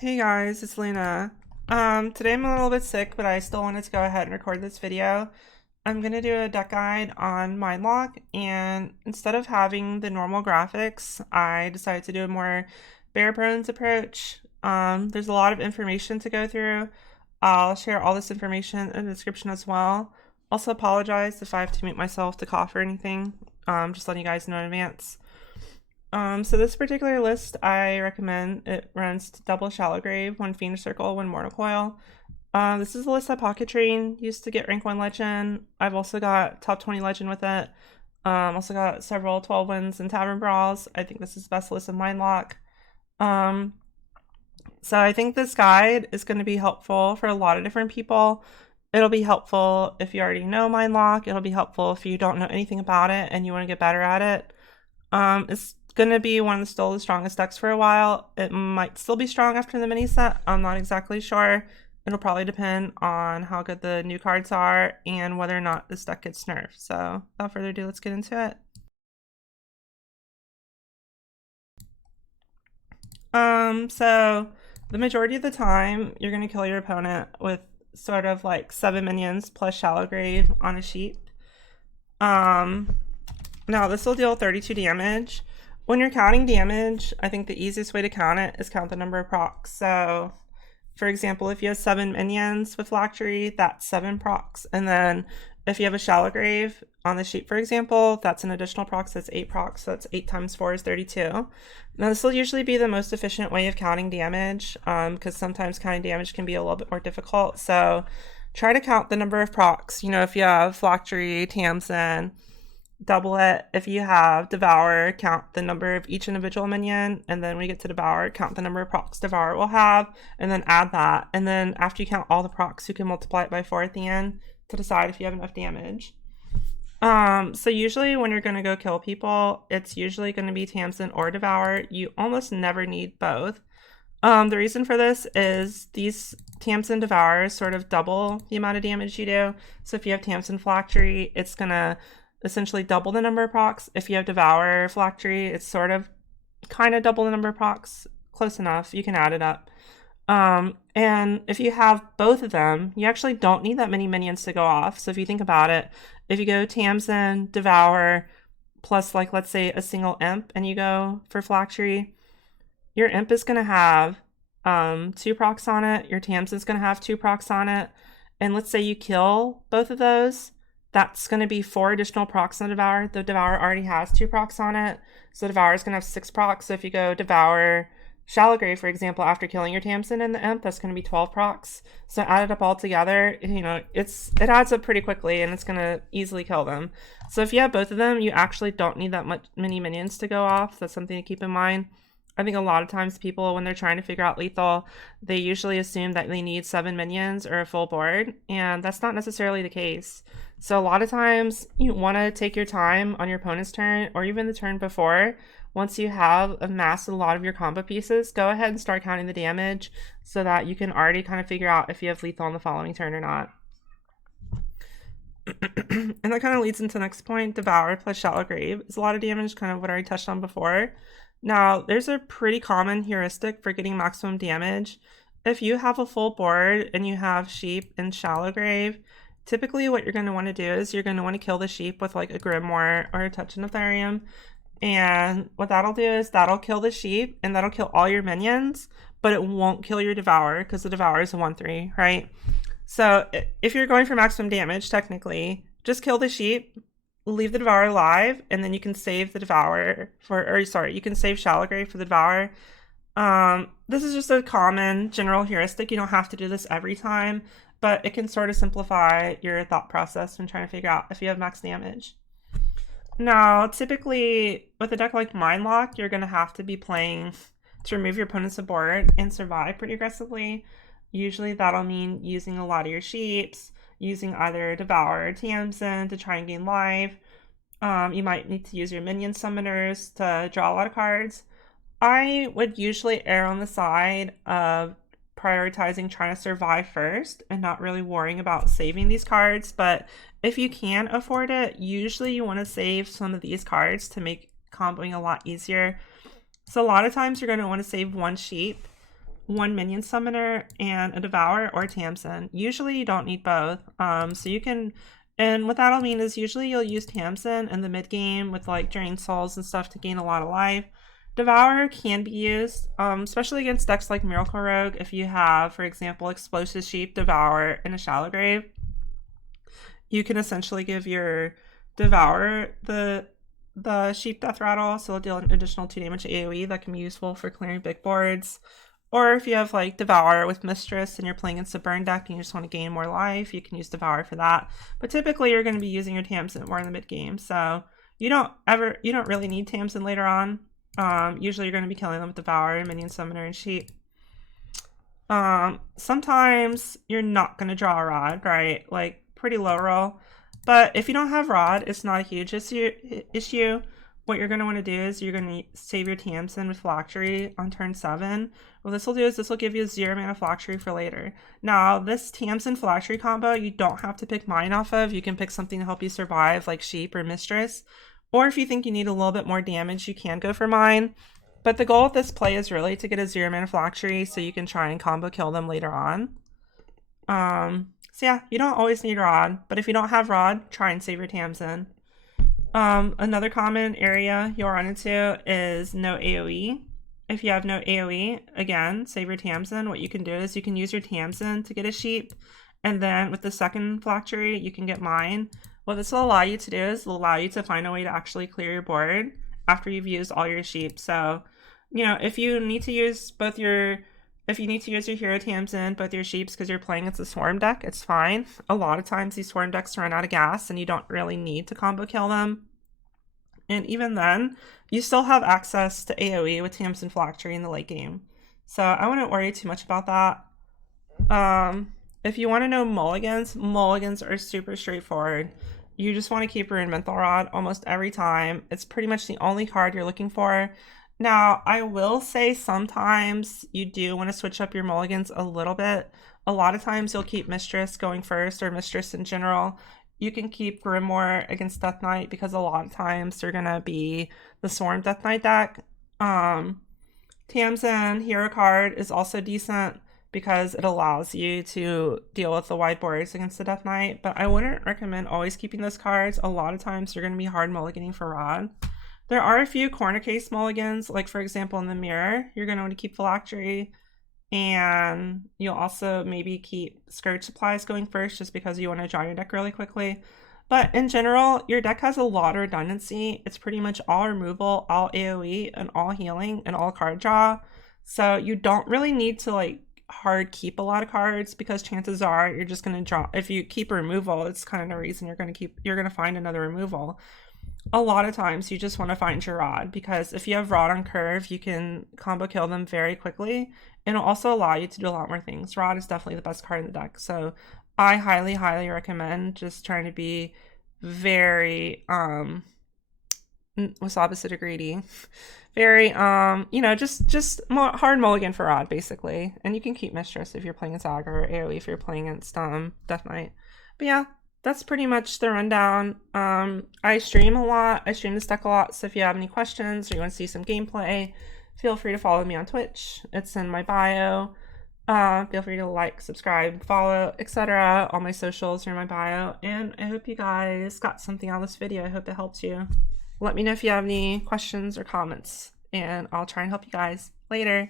Hey guys, it's Lena. Today I'm a little bit sick, but I still wanted to go ahead and record this video. I'm gonna do a deck guide on Minelock, and instead of having the normal graphics, I decided to do a more bare bones approach. There's a lot of information to go through. I'll share all this information in the description as well. Also apologize if I have to mute myself to cough or anything. Just letting you guys know in advance. So this particular list, I recommend it runs to double Shallow Grave, 1 Phoenix Circle, 1 Mortal Coil. This is a list I pocket train, used to get rank 1 legend. I've also got top 20 legend with it. Also got several 12 wins and Tavern Brawls. I think this is the best list of Minelock. So I think this guide is going to be helpful for a lot of different people. It'll be helpful if you already know Minelock. It'll be helpful if you don't know anything about it and you want to get better at it. It's gonna be one of still the strongest decks for a while. It might still be strong after the mini set. I'm not exactly sure. It'll probably depend on how good the new cards are and whether or not this deck gets nerfed. So without further ado, let's get into it. So the majority of the time you're gonna kill your opponent with sort of like 7 minions plus Shallow Grave on a sheep. Now this will deal 32 damage. When you're counting damage, I think the easiest way to count it is count the number of procs. So, for example, if you have 7 minions with Phylactery, that's 7 procs. And then if you have a Shallow Grave on the sheep, for example, that's an additional proc, so that's 8 procs. So that's 8 times 4 is 32. Now this will usually be the most efficient way of counting damage, because sometimes counting damage can be a little bit more difficult. So try to count the number of procs. You know, if you have Phylactery, Tamsin, double it. If you have Devourer, count the number of each individual minion, and then when you get to Devourer, count the number of procs Devourer will have, and then add that. And then after you count all the procs, you can multiply it by 4 at the end to decide if you have enough damage. So usually when you're going to go kill people, it's usually going to be Tamsin or Devourer. You almost never need both. The reason for this is these Tamsin Devourers sort of double the amount of damage you do. So if you have Tamsin Phylactery, it's going to essentially double the number of procs. If you have Devourer Phylactery, it's sort of kind of double the number of procs. Close enough. You can add it up. And if you have both of them, you actually don't need that many minions to go off. So if you think about it, if you go Tamsin, Devourer, plus like let's say a single imp, and you go for Phylactery, your imp is going to have 2 procs on it. Your Tamsin's going to have 2 procs on it. And let's say you kill both of those, that's going to be 4 additional procs on the Devourer. The Devourer already has 2 procs on it, so the Devourer is going to have 6 procs. So if you go Devourer Shallow Grave, for example, after killing your Tamsin and the Imp, that's going to be 12 procs. So add it up all together, you know, it adds up pretty quickly, and it's going to easily kill them. So if you have both of them, you actually don't need that many minions to go off. That's something to keep in mind. I think a lot of times people, when they're trying to figure out lethal, they usually assume that they need 7 minions or a full board, and that's not necessarily the case. So a lot of times you want to take your time on your opponent's turn, or even the turn before. Once you have amassed a lot of your combo pieces, go ahead and start counting the damage so that you can already kind of figure out if you have lethal on the following turn or not. And that kind of leads into the next point. Devourer plus Shallow Grave is a lot of damage, kind of what I already touched on before. Now, there's a pretty common heuristic for getting maximum damage. If you have a full board and you have sheep and Shallow Grave, typically what you're going to want to do is you're going to want to kill the sheep with like a grimoire or a touch in Ethereum. And what that'll do is that'll kill the sheep and that'll kill all your minions, but it won't kill your Devourer because the Devourer is a 1/3, right? So if you're going for maximum damage, technically, just kill the sheep, leave the Devourer alive, and then you can save the Devourer you can save Shallow Grave for the Devourer. This is just a common general heuristic. You don't have to do this every time, but it can sort of simplify your thought process when trying to figure out if you have max damage. Now, typically, with a deck like Minelock, you're going to have to be playing to remove your opponent's board and survive pretty aggressively. Usually that'll mean using a lot of your sheeps, using either Devourer or Tamsin to try and gain life. You might need to use your minion summoners to draw a lot of cards. I would usually err on the side of prioritizing trying to survive first and not really worrying about saving these cards, but if you can afford it, usually you want to save some of these cards to make comboing a lot easier. So a lot of times you're going to want to save 1 sheep one Minion Summoner and a Devourer or Tamsin. Usually you don't need both. So you can, and what that'll mean is usually you'll use Tamsin in the mid game with like Drain Souls and stuff to gain a lot of life. Devourer can be used, especially against decks like Miracle Rogue. If you have, for example, Explosive Sheep, Devourer, and a Shallow Grave, you can essentially give your Devourer the Sheep Death Rattle, so it'll deal an additional 2 damage AoE that can be useful for clearing big boards. Or if you have like Devourer with Mistress and you're playing against a burn deck and you just want to gain more life, you can use Devourer for that. But typically you're going to be using your Tamsin more in the mid game, so you don't really need Tamsin later on. Usually you're going to be killing them with Devourer, Minion Summoner, and Sheep. Sometimes you're not going to draw a Rod, right? Like pretty low roll. But if you don't have Rod, it's not a huge issue. What you're going to want to do is you're going to save your Tamsin with Phylactery on turn 7. What this will do is this will give you 0 mana Phylactery for later. Now, this Tamsin Phylactery combo, you don't have to pick Mine off of. You can pick something to help you survive, like Sheep or Mistress. Or if you think you need a little bit more damage, you can go for Mine. But the goal of this play is really to get a 0 mana Phylactery so you can try and combo kill them later on. So yeah, you don't always need Rod, but if you don't have Rod, try and save your Tamsin. Another common area you'll run into is no AoE. If you have no AoE, again, save your Tamsin. What you can do is you can use your Tamsin to get a Sheep, and then with the second Phylactery, you can get Mine. What this will allow you to do is it'll allow you to find a way to actually clear your board after you've used all your Sheep. So, you know, if you need to use your Hero Tamsin, both your Sheeps, because you're playing against a Swarm deck, it's fine. A lot of times these Swarm decks run out of gas and you don't really need to combo kill them. And even then, you still have access to AoE with Tamsin Phylactery in the late game. So I wouldn't worry too much about that. If you want to know mulligans are super straightforward. You just want to keep Ruined Menthol Rod almost every time. It's pretty much the only card you're looking for. Now, I will say sometimes you do want to switch up your mulligans a little bit. A lot of times you'll keep Mistress going first, or Mistress in general. You can keep Grimoire against Death Knight because a lot of times they're going to be the Swarm Death Knight deck. Tamsin Hero card is also decent because it allows you to deal with the wide boards against the Death Knight, but I wouldn't recommend always keeping those cards. A lot of times you're going to be hard mulliganing for Rod. There are a few corner case mulligans, like for example in the Mirror, you're going to want to keep Phylactery, and you'll also maybe keep Scourge Supplies going first just because you want to draw your deck really quickly. But in general, your deck has a lot of redundancy. It's pretty much all removal, all AoE, and all healing, and all card draw. So you don't really need to like hard keep a lot of cards, because chances are you're just going to draw. If you keep removal, it's kind of no reason you're going to find another removal. A lot of times you just want to find your Rod, because if you have Rod on curve, you can combo kill them very quickly, and it'll also allow you to do a lot more things. Rod is definitely the best card in the deck, so I highly recommend just trying to be very what's the opposite of greedy, very you know, just more hard mulligan for Rod basically. And you can keep Mistress if you're playing against Aggro, or AoE if you're playing against Death Knight. But yeah, that's pretty much the rundown. I stream a lot. I stream this deck a lot, so if you have any questions or you want to see some gameplay, feel free to follow me on Twitch. It's in my bio. Feel free to like, subscribe, follow, etc. All my socials are in my bio. And I hope you guys got something out of this video. I hope it helps you. Let me know if you have any questions or comments, and I'll try and help you guys later.